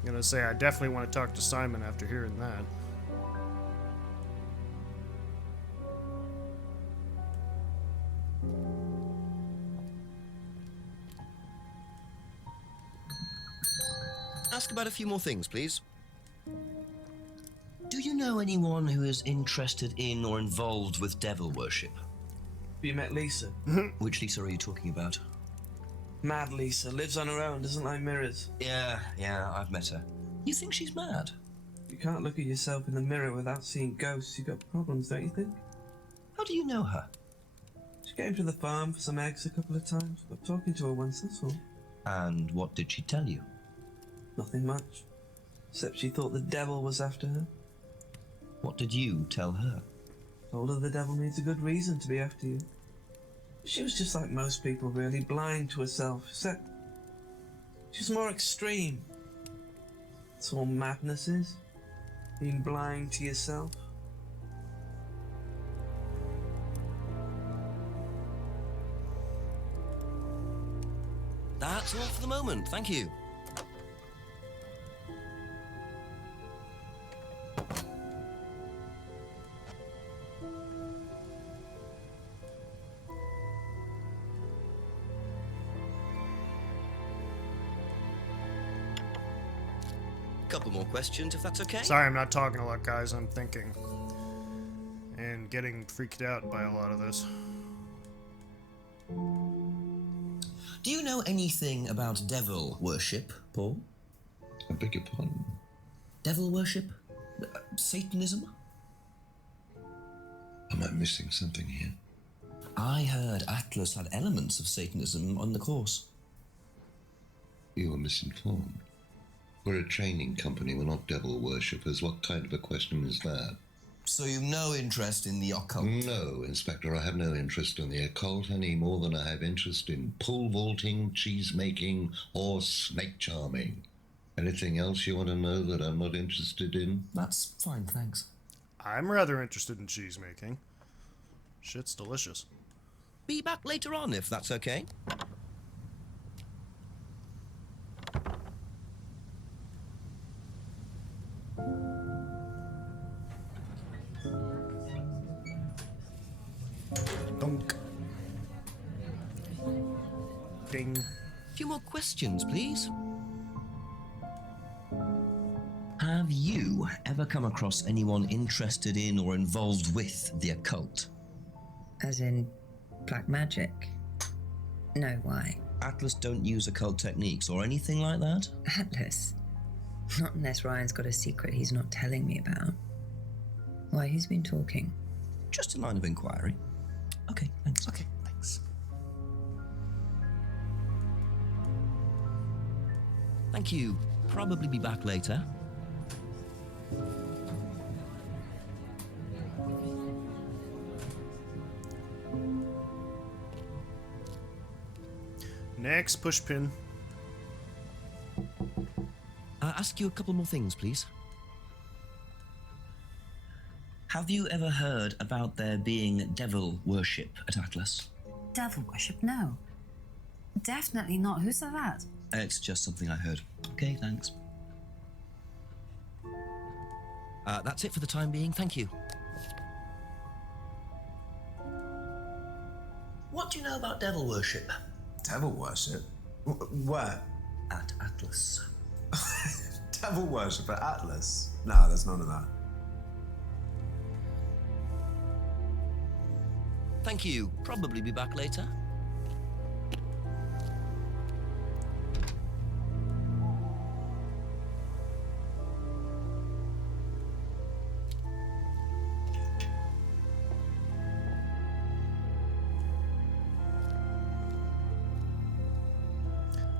I'm gonna say I definitely want to talk to Simon after hearing that. Ask about a few more things, please. Do you know anyone who is interested in or involved with devil worship? Have you met Lisa? Which Lisa are you talking about? Mad Lisa. Lives on her own, doesn't like mirrors. Yeah, I've met her. You think she's mad? You can't look at yourself in the mirror without seeing ghosts. You've got problems, don't you think? How do you know her? She came to the farm for some eggs a couple of times. Got talking to her once, that's all. And what did she tell you? Nothing much. Except she thought the devil was after her. What did you tell her? Told her the devil needs a good reason to be after you. She was just like most people, really, blind to herself, except she's more extreme. That's all madness is. Being blind to yourself. That's all for the moment, thank you. Couple more questions, if that's okay. Sorry, I'm not talking a lot, guys. I'm thinking. And getting freaked out by a lot of this. Do you know anything about devil worship, Paul? I beg your pardon? Devil worship? Satanism? Am I missing something here? I heard Atlas had elements of Satanism on the course. You are misinformed. We're a training company, we're not devil worshippers. What kind of a question is that? So you've no interest in the occult? No, Inspector, I have no interest in the occult any more than I have interest in pole vaulting, cheese making, or snake charming. Anything else you want to know that I'm not interested in? That's fine, thanks. I'm rather interested in cheese making. Shit's delicious. Be back later on, if that's okay. Dunk. Ding. A few more questions, please. Have you ever come across anyone interested in or involved with the occult? As in black magic? No, why? Atlas don't use occult techniques or anything like that? Atlas? Not unless Ryan's got a secret he's not telling me about. Why, who's been talking? Just a line of inquiry. Okay, thanks. Okay, thanks. Thank you. Probably be back later. Next pushpin. Ask you a couple more things, please. Have you ever heard about there being devil worship at Atlas? Devil worship? No. Definitely not. Who said that? It's just something I heard. Okay, thanks. That's it for the time being. Thank you. What do you know about devil worship? Devil worship? Where? At Atlas. Devil worship at Atlas? No, there's none of that. Thank you. Probably be back later.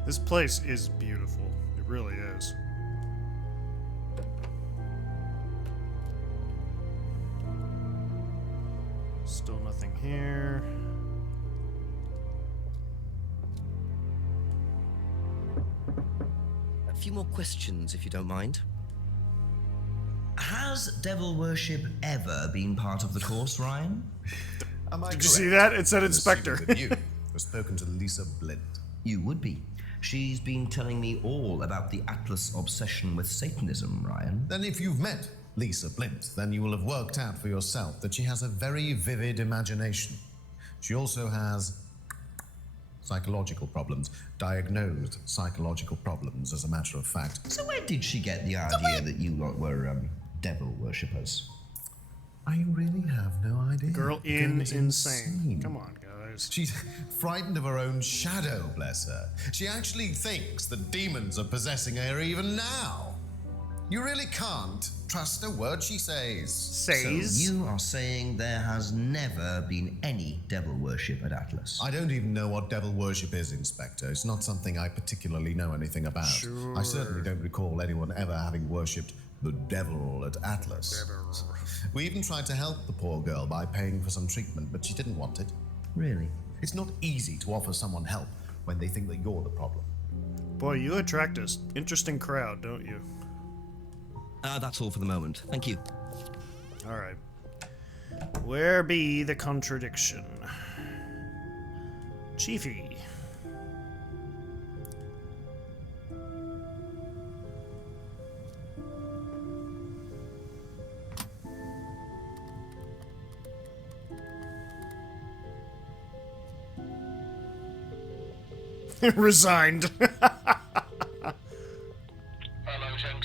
This place is beautiful. It really is. Still nothing here. A few more questions, if you don't mind. Has devil worship ever been part of the course, Ryan? Did you see that? It said Inspector. That you have spoken to Lisa Blint. You would be. She's been telling me all about the Atlas obsession with Satanism, Ryan. Then if you've met Lisa Blint, then you will have worked out for yourself that she has a very vivid imagination. She also has psychological problems, diagnosed psychological problems, as a matter of fact. So where did she get the idea that you lot were devil worshippers? I really have no idea. Girl Girl's insane. Come on, guys. She's frightened of her own shadow, bless her. She actually thinks that demons are possessing her even now. You really can't trust a word she says. So Says? you are saying there has never been any devil worship at Atlas? I don't even know what devil worship is, Inspector. It's not something I particularly know anything about. Sure. I certainly don't recall anyone ever having worshipped the devil at Atlas. We even tried to help the poor girl by paying for some treatment, but she didn't want it. Really? It's not easy to offer someone help when they think that you're the problem. Boy, you attract an interesting crowd, don't you? That's all for the moment. Thank you. Alright. Where be the contradiction? Chiefy. Resigned.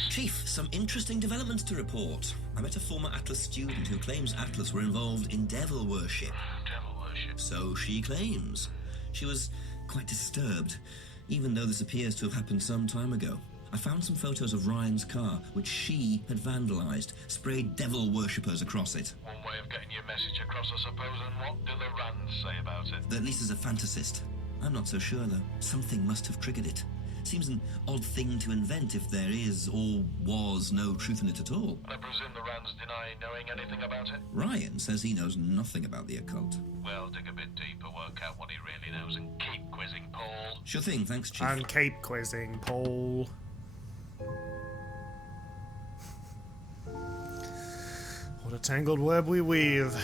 Chief, some interesting developments to report. I met a former Atlas student who claims Atlas were involved in devil worship. Devil worship? So she claims. She was quite disturbed, even though this appears to have happened some time ago. I found some photos of Ryan's car, which she had vandalized, sprayed devil worshippers across it. One way of getting your message across, I suppose, and what do the Rands say about it? That Lisa's a fantasist. I'm not so sure, though. Something must have triggered it. Seems an odd thing to invent if there is or was no truth in it at all. I presume the Rands deny knowing anything about it? Ryan says he knows nothing about the occult. Well, dig a bit deeper, work out what he really knows, and keep quizzing Paul. Sure thing, thanks, Chief. I'm Cape quizzing Paul. What a tangled web we weave.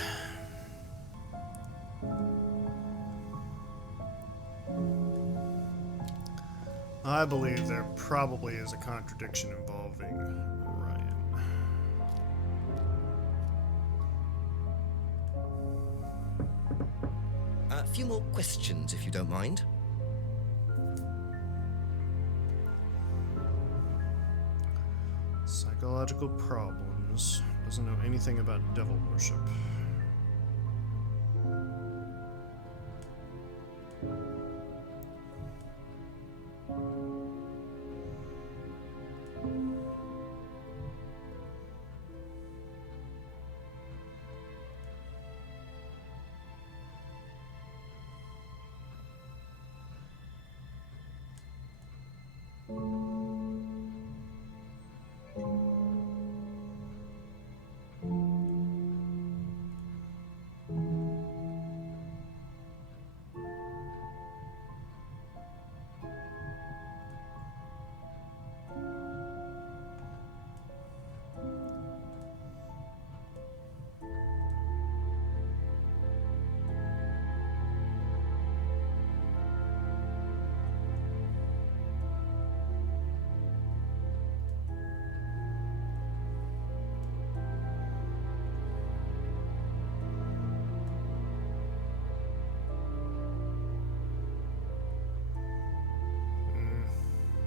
I believe there probably is a contradiction involving Ryan. A few more questions, if you don't mind. Psychological problems. Doesn't know anything about devil worship.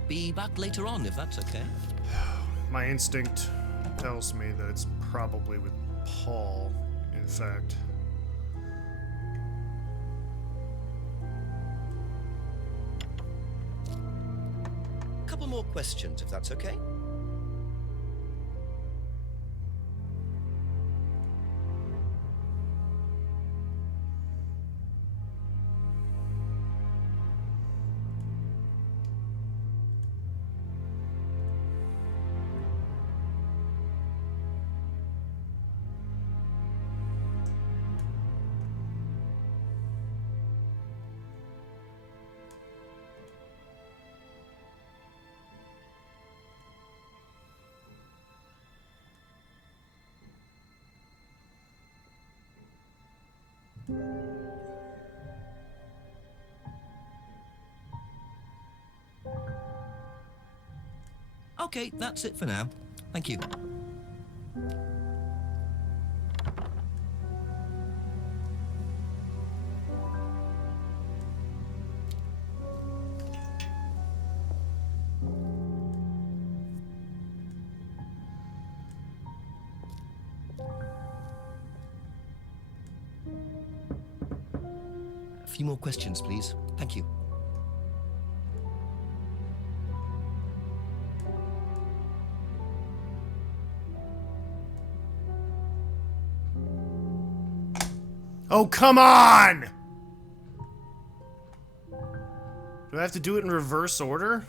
Be back later on, if that's okay. My instinct tells me that it's probably with Paul, in fact. Couple more questions, if that's okay. Okay, that's it for now. Thank you. A few more questions, please. Thank you. Oh, come on! Do I have to do it in reverse order?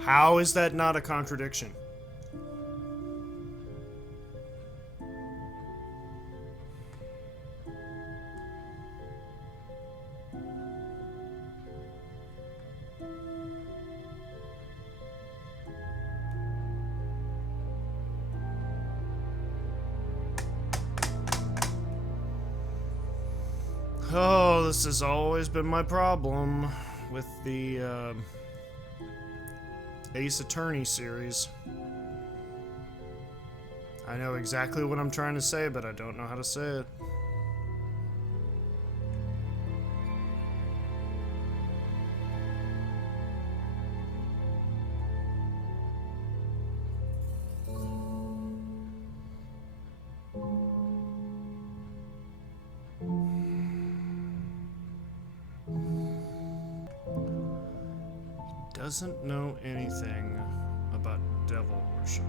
How is that not a contradiction? Oh, this has always been my problem with the Ace Attorney series. I know exactly what I'm trying to say, but I don't know how to say it. Doesn't know anything about devil worship.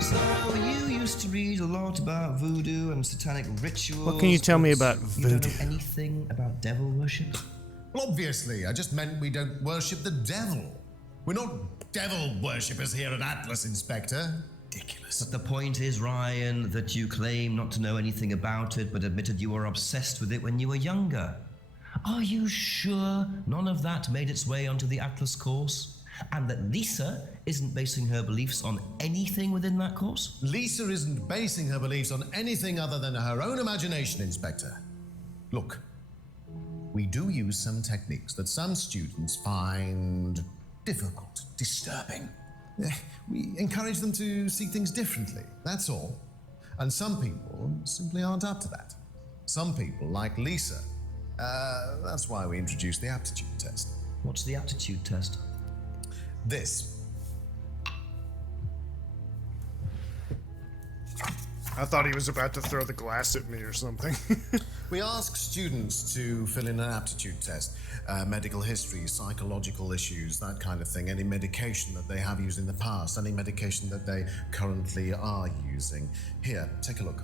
So, you used to read a lot about voodoo and satanic rituals. What can you tell me about You don't voodoo? know anything about devil worship? Well, obviously, I just meant we don't worship the devil. We're not devil worshippers here at Atlas, Inspector. Ridiculous. But the point is, Ryan, that you claim not to know anything about it, but admitted you were obsessed with it when you were younger. Are you sure none of that made its way onto the Atlas course? And that Lisa isn't basing her beliefs on anything within that course? Lisa isn't basing her beliefs on anything other than her own imagination, Inspector. Look, we do use some techniques that some students find difficult, disturbing. We encourage them to see things differently, that's all. And some people simply aren't up to that. Some people, like Lisa, that's why we introduced the aptitude test. What's the aptitude test? This. I thought he was about to throw the glass at me or something. We ask students to fill in an aptitude test, medical history, psychological issues, that kind of thing, any medication that they have used in the past, any medication that they currently are using. Here, take a look.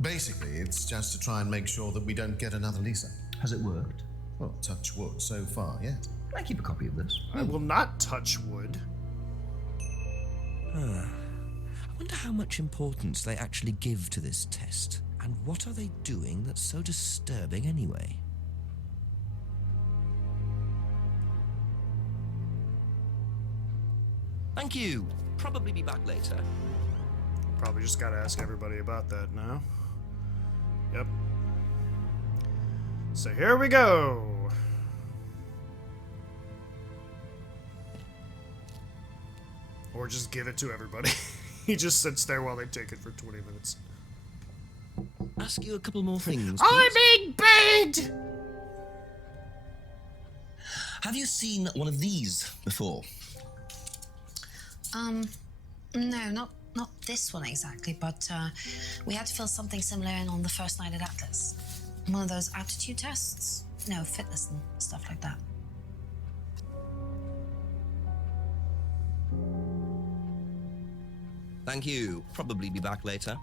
Basically, it's just to try and make sure that we don't get another Lisa. Has it worked? Well, touch wood so far, yes. Can I keep a copy of this? I will not touch wood. I wonder how much importance they actually give to this test. And what are they doing that's so disturbing anyway? Thank you. Probably be back later. Probably just gotta ask everybody about that now. Yep. So here we go. Or just give it to everybody. He just sits there while they take it for 20 minutes. Ask you a couple more things. I'm please. being begged! Have you seen one of these before? No, not this one exactly, but we had to fill something similar in on the first night at Atlas. One of those aptitude tests? No, fitness and stuff like that. Thank you. Probably be back later.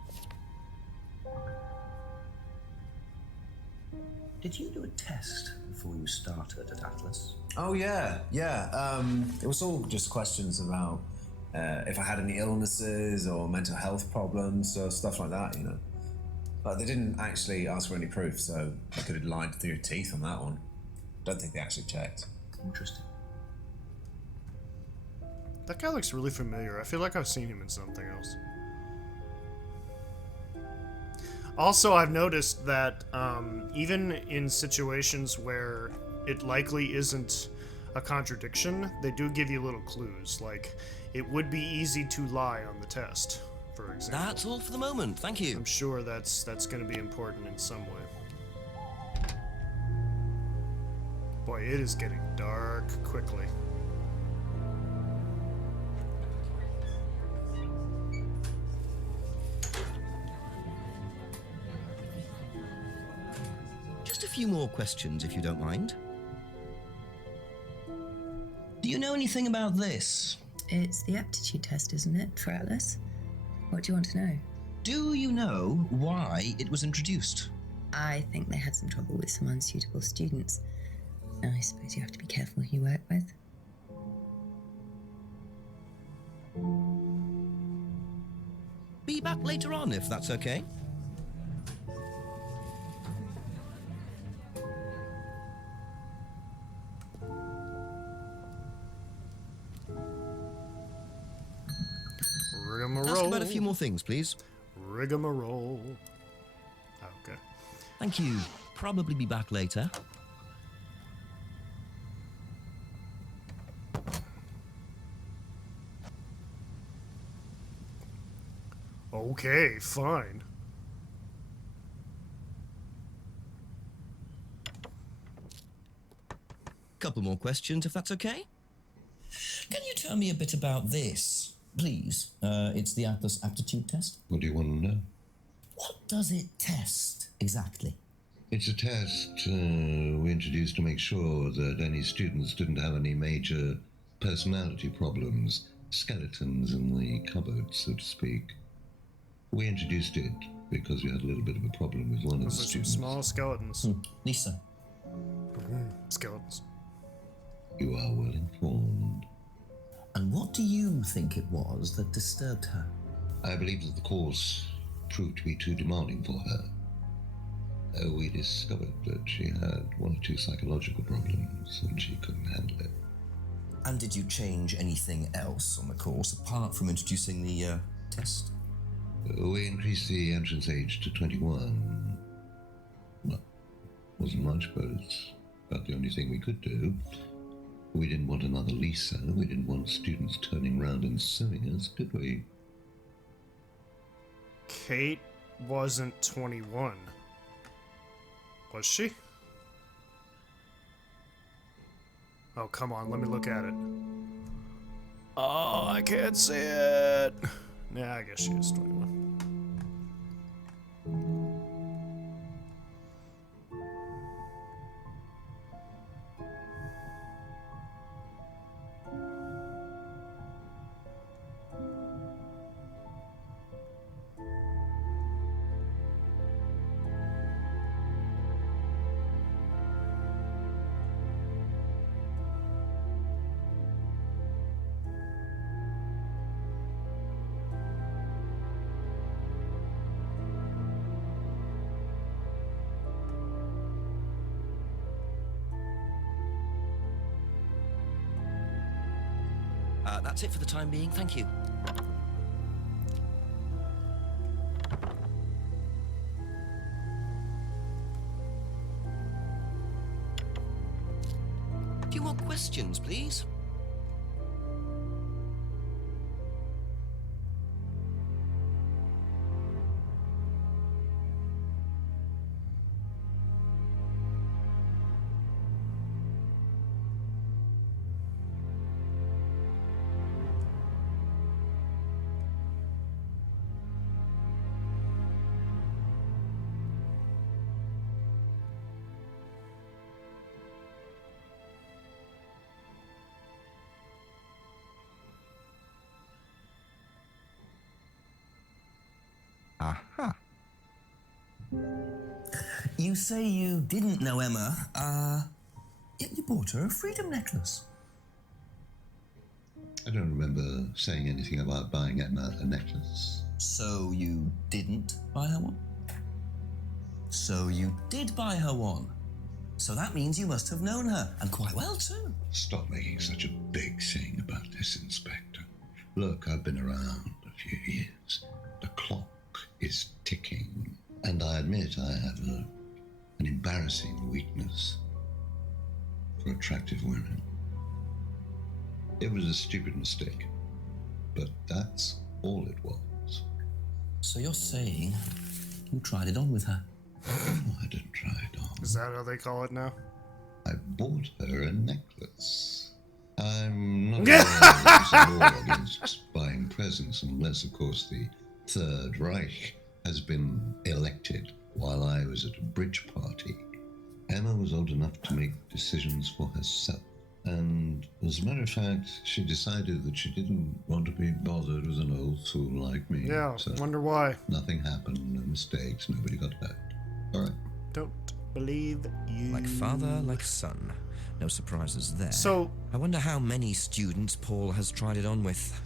Did you do a test before you started at Atlas? Oh, yeah. It was all just questions about if I had any illnesses or mental health problems or stuff like that, you know. But they didn't actually ask for any proof, so I could have lied through your teeth on that one. Don't think they actually checked. Interesting. That guy looks really familiar. I feel like I've seen him in something else. Also, I've noticed that even in situations where it likely isn't a contradiction, they do give you little clues. Like, it would be easy to lie on the test, for example. That's all for the moment, thank you. I'm sure that's going to be important in some way. Boy, it is getting dark quickly. Just a few more questions, if you don't mind. Do you know anything about this? It's the aptitude test, isn't it, for Atlas? What do you want to know? Do you know why it was introduced? I think they had some trouble with some unsuitable students. I suppose you have to be careful who you work with. Be back later on, if that's okay. Rigmarole. Ask about a few more things, please. Rigmarole. Okay. Thank you. Probably be back later. Okay, fine. Couple more questions, if that's okay. Can you tell me a bit about this, please? It's the Atlas aptitude test. What do you want to know? What does it test exactly? It's a test we introduced to make sure that any students didn't have any major personality problems, skeletons in the cupboard, so to speak. We introduced it because we had a little bit of a problem with one of the Those are some students. small skeletons. Lisa. Skeletons. You are well informed. And what do you think it was that disturbed her? I believe that the course proved to be too demanding for her. We discovered that she had one or two psychological problems and she couldn't handle it. And did you change anything else on the course apart from introducing the test? We increased the entrance age to 21. Well, wasn't much, but it's about the only thing we could do. We didn't want another Lisa. We didn't want students turning around and suing us, did we? Kate wasn't 21. Was she? Oh, come on, let me look at it. Oh, I can't see it. Yeah, I guess she is 21. That's it for the time being, thank you. A few more questions, please. Aha. You say you didn't know Emma, yet you bought her a freedom necklace. I don't remember saying anything about buying Emma a necklace. So you didn't buy her one? So you did buy her one? So that means you must have known her, and quite well too. Stop making such a big thing about this, Inspector. Look, I've been around a few years. The clock is ticking, and I admit I have an embarrassing weakness for attractive women. It was a stupid mistake, but that's all it was. So you're saying you tried it on with her? No, I didn't try it on. Is that how they call it now? I bought her a necklace. I'm not at all against buying presents, unless, of course, the Third Reich has been elected while I was at a bridge party. Emma was old enough to make decisions for herself. And as a matter of fact, she decided that she didn't want to be bothered with an old fool like me. Yeah, So wonder why. nothing happened, no mistakes, nobody got hurt. All right. Don't believe you. Like father, like son. No surprises there. So, I wonder how many students Paul has tried it on with.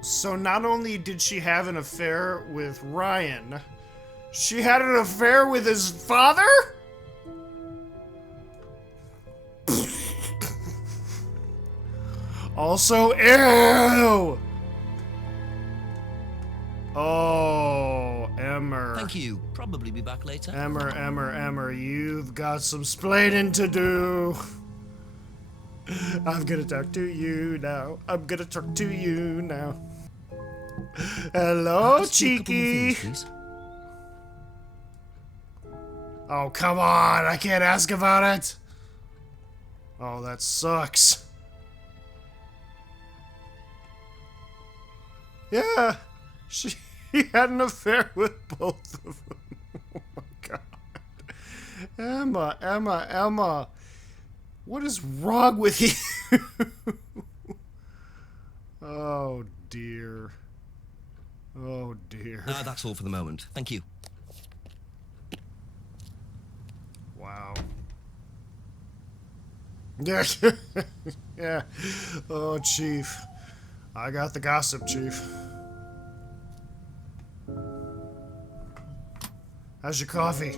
so not only did she have an affair with Ryan, she had an affair with his father? Also, ew! Oh, Emmer. Thank you. Probably be back later. Emmer, you've got some splaining to do. I'm gonna talk to you now. Hello, Just do a couple more Cheeky. things, please. Oh, come on. I can't ask about it. Oh, that sucks. Yeah, she had an affair with both of them. Oh my god. Emma. What is wrong with you? Oh dear. Oh dear. That's all for the moment. Thank you. Wow. Yeah. Yeah. Oh, Chief. I got the gossip, Chief. How's your coffee?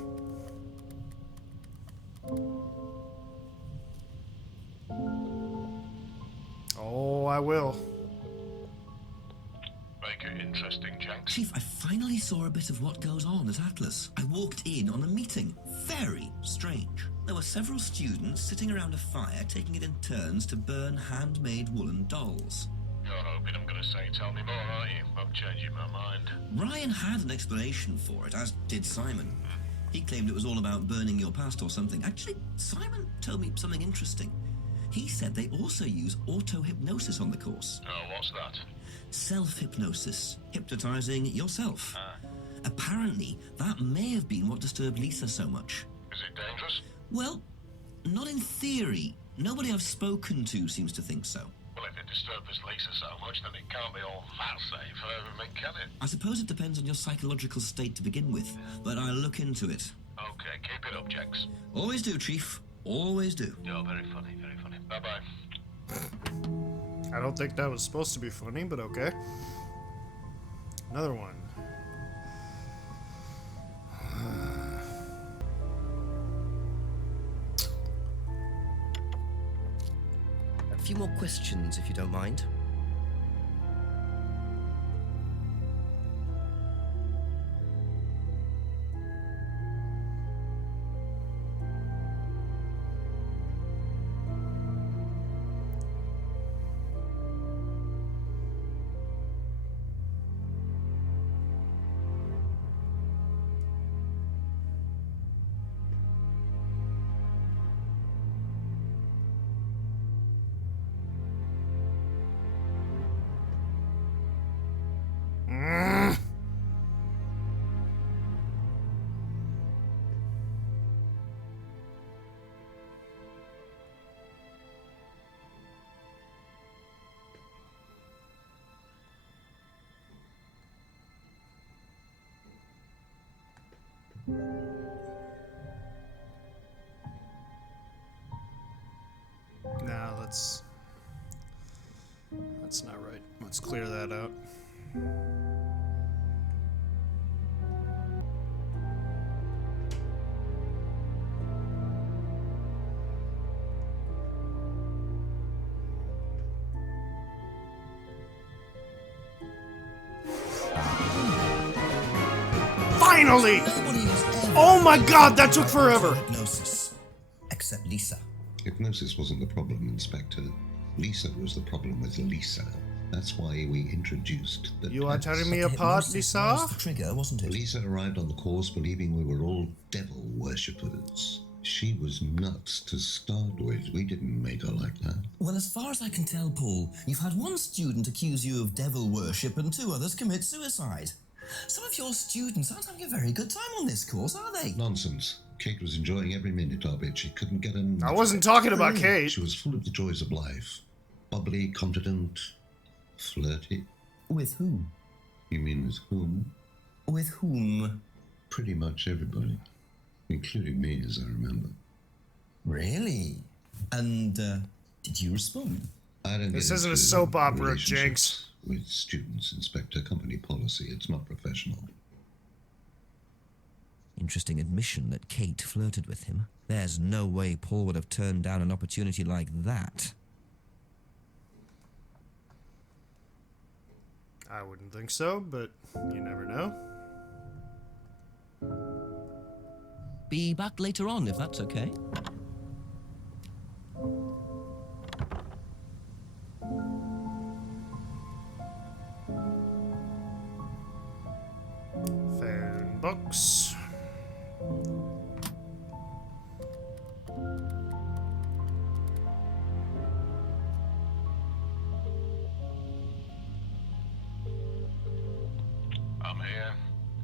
Oh, I will. Make it interesting, Jenks. Chief, I finally saw a bit of what goes on at Atlas. I walked in on a meeting. Very strange. There were several students sitting around a fire taking it in turns to burn handmade woolen dolls. You're hoping I'm going to say tell me more, aren't you? I'm changing my mind. Ryan had an explanation for it, as did Simon. He claimed it was all about burning your past or something. Actually, Simon told me something interesting. He said they also use auto-hypnosis on the course. Oh, what's that? Self-hypnosis. Hypnotizing yourself. Apparently, that may have been what disturbed Lisa so much. Is it dangerous? Well, not in theory. Nobody I've spoken to seems to think so. Well, if it disturbs Lisa so much, then it can't be all that safe, can it? I suppose it depends on your psychological state to begin with, but I'll look into it. Okay, keep it up, Jenks. Always do, Chief. Always do. You're very funny, very funny. Bye-bye. I don't think that was supposed to be funny, but okay. Another one. A few more questions, if you don't mind. Nah, that's not right. Let's clear that out. Finally! Oh my god, that took forever! Hypnosis. Except Lisa. Hypnosis wasn't the problem, Inspector. Lisa was the problem with Lisa. That's why we introduced the You are test. tearing me The apart, hypnosis Lisa? was the trigger, wasn't it? Lisa arrived on the course believing we were all devil worshippers. She was nuts to start with. We didn't make her like that. Well, as far as I can tell, Paul, you've had one student accuse you of devil worship and 2 others commit suicide. Some of your students aren't having a very good time on this course, are they? Nonsense. Kate was enjoying every minute of it. She couldn't get enough. I wasn't talking about Kate. She was full of the joys of life. Bubbly, confident, flirty. With whom? You mean with whom? With whom? Pretty much everybody. Including me, as I remember. Really? And, did you respond? I don't This get isn't a into soap opera, relationships Jinx. With students, Inspector. Company policy. It's not professional. Interesting admission that Kate flirted with him. There's no way Paul would have turned down an opportunity like that. I wouldn't think so, but you never know. Be back later on, if that's okay. Fan books. I'm here.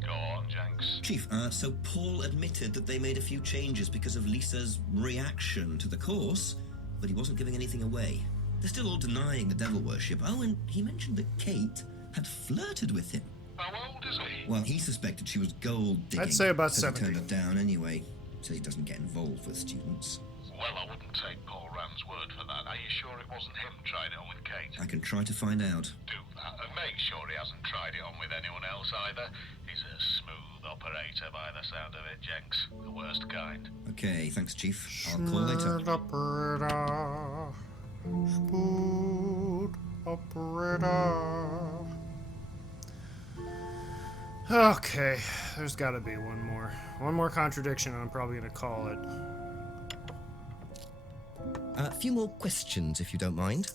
Go on, Jenks. Chief, so Paul admitted that they made a few changes because of Lisa's reaction to the course, but he wasn't giving anything away. They're still all denying the devil worship. Oh, and he mentioned that Kate had flirted with him. How old is he? Well, he suspected she was gold digging. I'd say about so he 70. turned it down anyway. Says he doesn't get involved with students. Well, I wouldn't take Paul Rand's word for that. Are you sure it wasn't him trying it on with Kate? I can try to find out. Do that and make sure he hasn't tried it on with anyone else either. He's a smooth operator by the sound of it, Jenks. The worst kind. Okay, thanks, Chief. I'll call later. Smooth operator. Smooth operator. Okay, there's got to be one more. One more contradiction, and I'm probably going to call it. A few more questions, if you don't mind.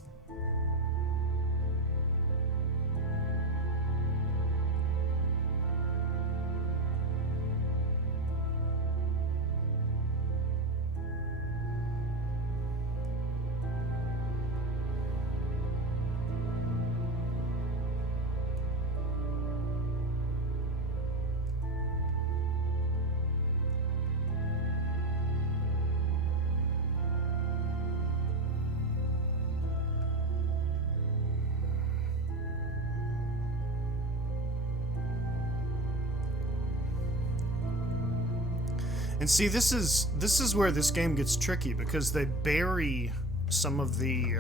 And see, this is where this game gets tricky, because they bury some of the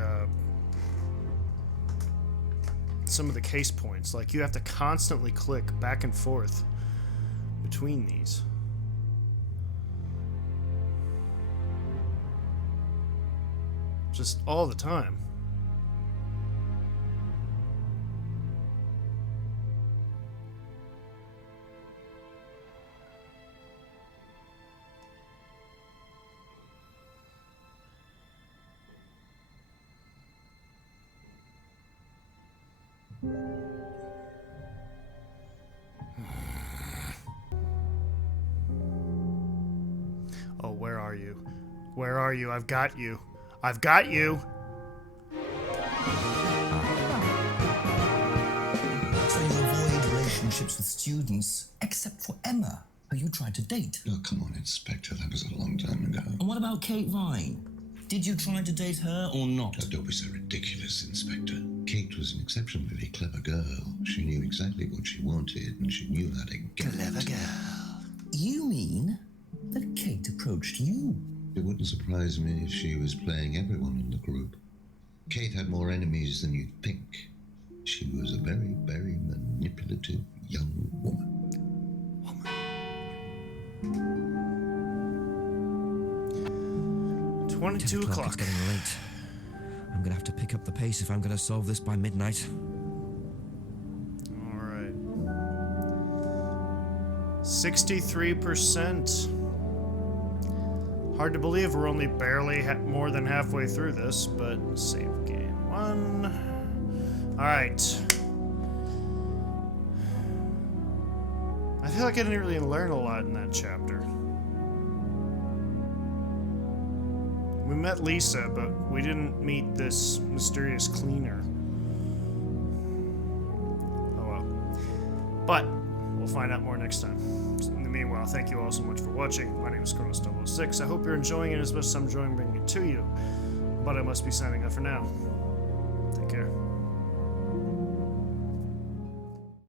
case points. Like, you have to constantly click back and forth between these. Just all the time. Oh, where are you? Where are you? I've got you. I've got you! So you avoid relationships with students, except for Emma, who you tried to date. Oh, come on, Inspector. That was a long time ago. And what about Kate Vine? Did you try to date her or not? Oh, don't be so ridiculous, Inspector. Kate was an exceptionally clever girl. She knew exactly what she wanted, and she knew how to get it. You mean that Kate approached you? It wouldn't surprise me if she was playing everyone in the group. Kate had more enemies than you'd think. She was a very, very manipulative young woman. 22 o'clock. It's getting late. I'm gonna have to pick up the pace if I'm gonna solve this by midnight. Alright. 63%. Hard to believe we're only barely more than halfway through this, but save game 1. Alright. I feel like I didn't really learn a lot in that chapter. We met Lisa, but we didn't meet this mysterious cleaner. Oh well. But we'll find out more next time. In the meanwhile, thank you all so much for watching. My name is Chronos006. I hope you're enjoying it as much as I'm enjoying bringing it to you. But I must be signing off for now. Take care.